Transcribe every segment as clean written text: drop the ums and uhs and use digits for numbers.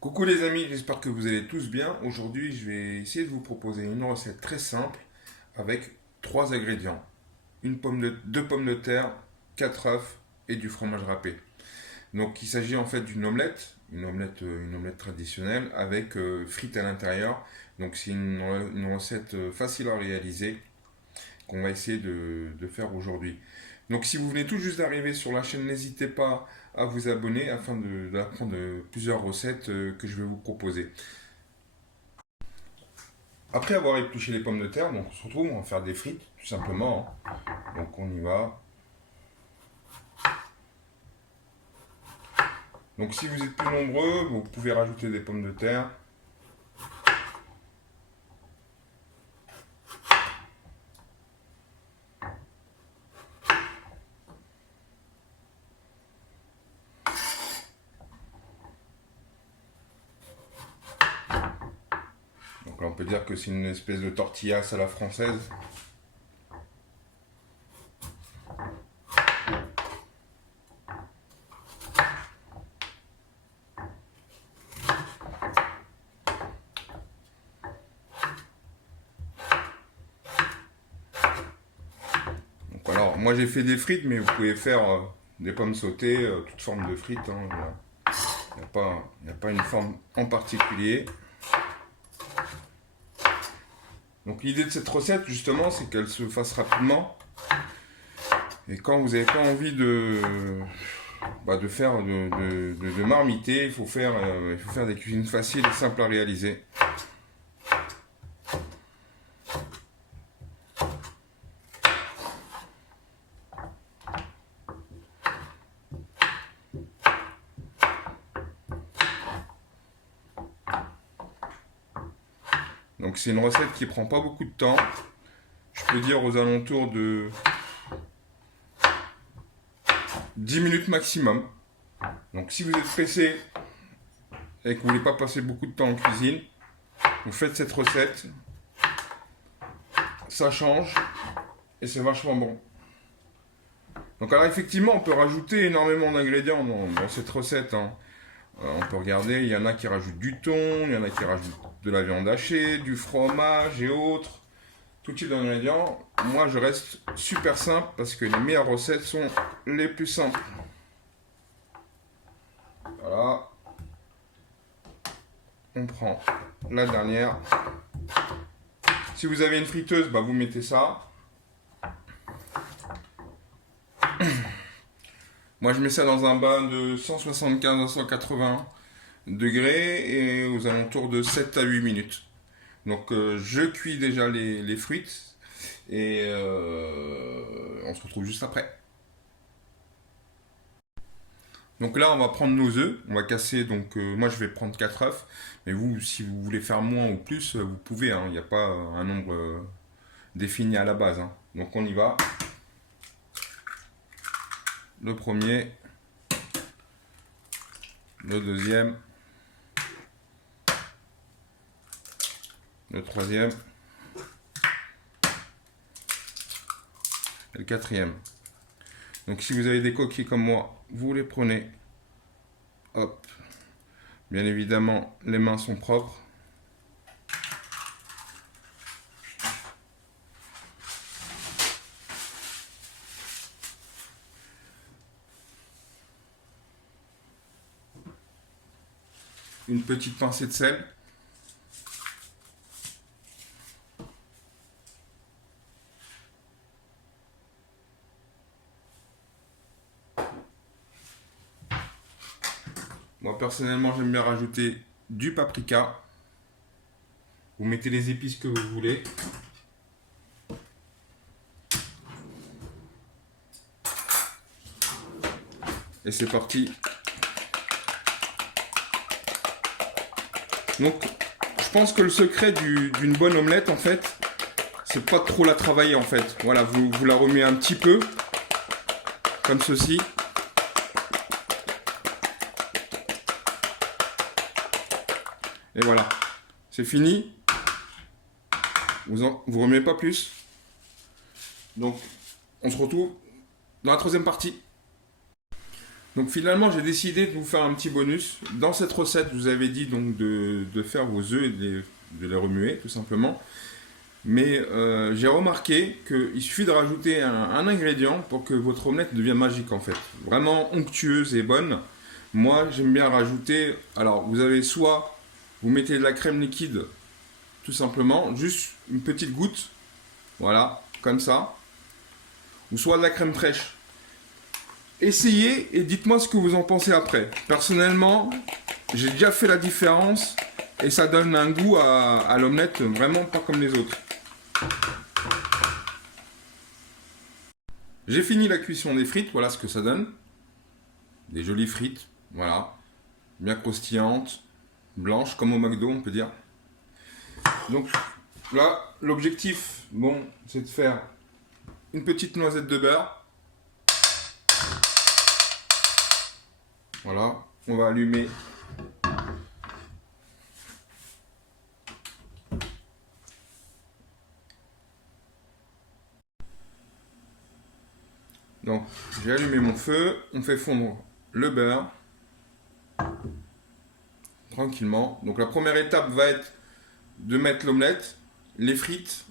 Coucou les amis, j'espère que vous allez tous bien. Aujourd'hui, je vais essayer de vous proposer une recette très simple avec trois ingrédients. Deux pommes de terre, 4 œufs et du fromage râpé. Donc il s'agit en fait d'une omelette, une omelette traditionnelle avec frites à l'intérieur. Donc c'est une recette facile à réaliser qu'on va essayer de faire aujourd'hui. Donc si vous venez tout juste d'arriver sur la chaîne, n'hésitez pas à vous abonner afin d'apprendre plusieurs recettes que je vais vous proposer. Après avoir épluché les pommes de terre, donc on se retrouve, on va faire des frites, tout simplement, hein. Donc on y va. Donc si vous êtes plus nombreux, vous pouvez rajouter des pommes de terre. Donc là on peut dire que c'est une espèce de tortillas à la française. Donc alors moi j'ai fait des frites, mais vous pouvez faire des pommes sautées, toutes formes de frites, hein. Il n'y a pas une forme en particulier. Donc l'idée de cette recette justement c'est qu'elle se fasse rapidement. Et quand vous n'avez pas envie de faire de marmiter, il faut faire des cuisines faciles et simples à réaliser. Donc c'est une recette qui prend pas beaucoup de temps. Je peux dire aux alentours de 10 minutes maximum. Donc si vous êtes pressé et que vous voulez pas passer beaucoup de temps en cuisine, vous faites cette recette. Ça change et c'est vachement bon. Donc alors effectivement on peut rajouter énormément d'ingrédients dans cette recette, hein. On peut regarder, il y en a qui rajoutent du thon, il y en a qui rajoutent de la viande hachée, du fromage et autres. Tout type d'ingrédients. Moi je reste super simple parce que les meilleures recettes sont les plus simples. Voilà. On prend la dernière. Si vous avez une friteuse, bah vous mettez ça. Moi je mets ça dans un bain de 175 à 180 degrés et aux alentours de 7 à 8 minutes. Donc je cuis déjà les frites et on se retrouve juste après. Donc là on va prendre nos œufs, on va casser, donc moi je vais prendre 4 œufs, mais vous si vous voulez faire moins ou plus, vous pouvez, hein. Il n'y a pas un nombre défini à la base, hein. Donc on y va. Le premier, le deuxième, le troisième et le quatrième. Donc si vous avez des coquilles comme moi, vous les prenez. Hop. Bien évidemment, les mains sont propres. Une petite pincée de sel. Moi personnellement j'aime bien rajouter du paprika. Vous mettez les épices que vous voulez. Et c'est parti. Donc je pense que le secret d'une bonne omelette en fait, c'est pas trop la travailler en fait. Voilà, vous la remuez un petit peu, comme ceci. Et voilà, c'est fini. Vous remuez pas plus. Donc, on se retrouve dans la troisième partie. Donc finalement, j'ai décidé de vous faire un petit bonus. Dans cette recette, je vous avez dit donc de faire vos œufs et de les remuer, tout simplement. Mais j'ai remarqué qu'il suffit de rajouter un ingrédient pour que votre omelette devienne magique en fait. Vraiment onctueuse et bonne. Moi, j'aime bien rajouter... Alors, vous avez soit... Vous mettez de la crème liquide, tout simplement, juste une petite goutte. Voilà, comme ça. Ou soit de la crème fraîche. Essayez et dites-moi ce que vous en pensez après. Personnellement, j'ai déjà fait la différence et ça donne un goût à l'omelette vraiment pas comme les autres. J'ai fini la cuisson des frites, voilà ce que ça donne. Des jolies frites, voilà. Bien croustillantes, blanches comme au McDo on peut dire. Donc là, l'objectif, bon, c'est de faire une petite noisette de beurre. Voilà, on va allumer. Donc, j'ai allumé mon feu, on fait fondre le beurre tranquillement. Donc, la première étape va être de mettre l'omelette, les frites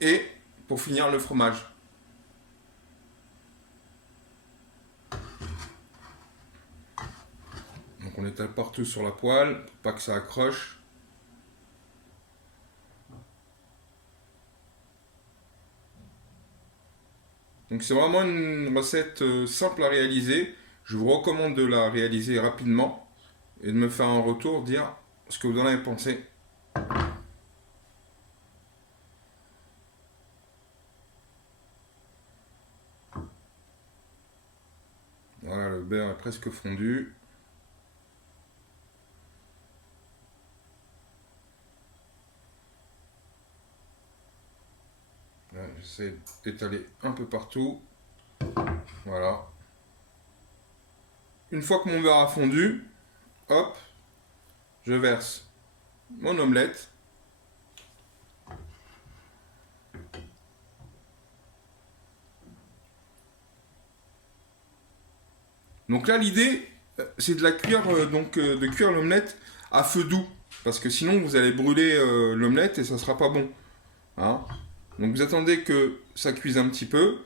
et, pour finir, le fromage. Donc, on étale partout sur la poêle pour pas que ça accroche. Donc c'est vraiment une recette simple à réaliser. Je vous recommande de la réaliser rapidement et de me faire un retour, dire ce que vous en avez pensé. Voilà, le beurre est presque fondu. J'essaie d'étaler un peu partout. Voilà. Une fois que mon beurre a fondu, hop, je verse mon omelette. Donc là, l'idée, c'est de la cuire, de cuire l'omelette à feu doux. Parce que sinon, vous allez brûler l'omelette et ça sera pas bon. Hein. Donc vous attendez que ça cuise un petit peu.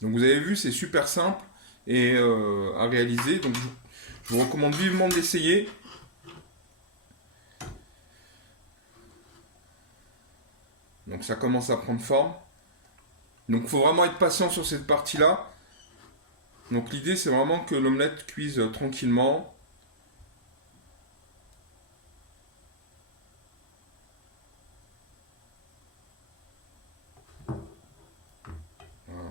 Donc vous avez vu, c'est super simple et à réaliser. Donc je vous recommande vivement d'essayer. Donc ça commence à prendre forme. Donc il faut vraiment être patient sur cette partie-là. Donc l'idée c'est vraiment que l'omelette cuise tranquillement. Voilà.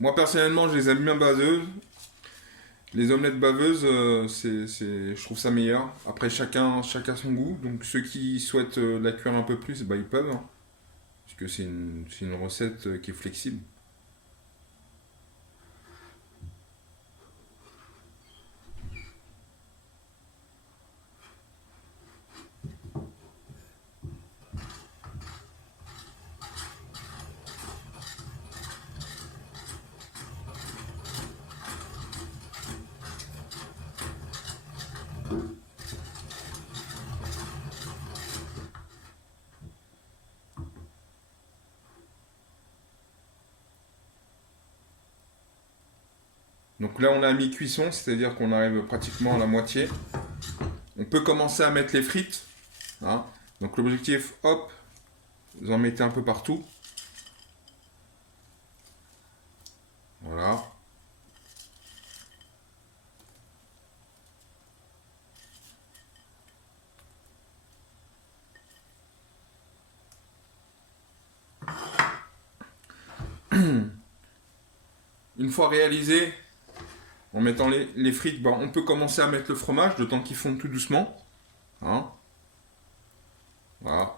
Moi personnellement je les aime bien baveuses. Les omelettes baveuses, je trouve ça meilleur. Après chacun son goût. Donc ceux qui souhaitent la cuire un peu plus, bah, ils peuvent. Hein. Parce que c'est une recette qui est flexible. Donc là on est à mi-cuisson, c'est-à-dire qu'on arrive pratiquement à la moitié. On peut commencer à mettre les frites. Hein. Donc l'objectif, hop, vous en mettez un peu partout. Voilà. Une fois réalisé, en mettant les frites, bon, on peut commencer à mettre le fromage, le temps qu'ils fondent tout doucement. Hein. Voilà.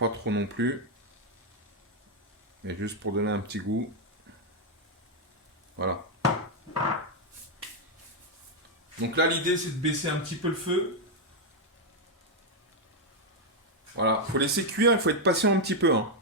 pas trop non plus. Mais juste pour donner un petit goût. Voilà. Donc là, l'idée, c'est de baisser un petit peu le feu. Voilà, il faut laisser cuire, il faut être patient un petit peu, hein.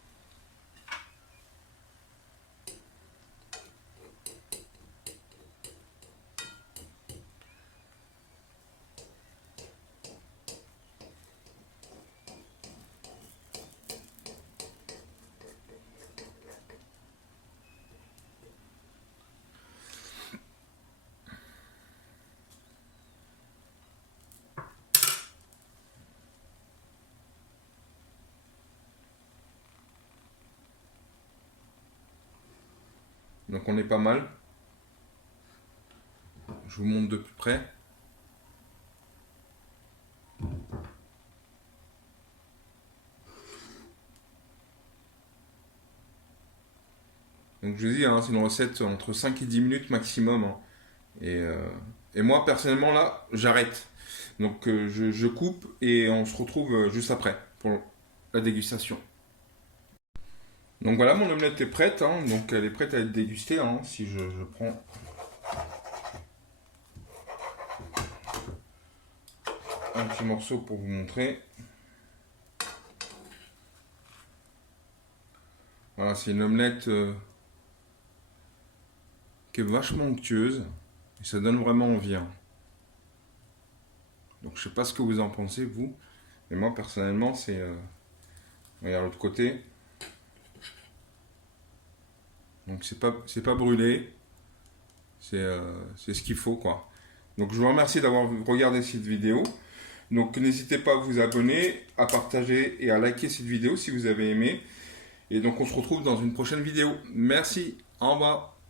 Donc on est pas mal. Je vous montre de plus près. Donc je vous dis, hein, c'est une recette entre 5 et 10 minutes maximum, hein. Et moi personnellement là, j'arrête. Donc je coupe et on se retrouve juste après pour la dégustation. Donc voilà, mon omelette est prête, hein. Donc elle est prête à être dégustée, hein. Si je prends un petit morceau pour vous montrer. Voilà, c'est une omelette qui est vachement onctueuse et ça donne vraiment envie, hein. Donc je sais pas ce que vous en pensez vous, mais moi personnellement c'est regarde l'autre côté. Donc c'est pas brûlé, c'est ce qu'il faut quoi. Donc je vous remercie d'avoir regardé cette vidéo. Donc n'hésitez pas à vous abonner, à partager et à liker cette vidéo si vous avez aimé. Et donc on se retrouve dans une prochaine vidéo. Merci, au revoir.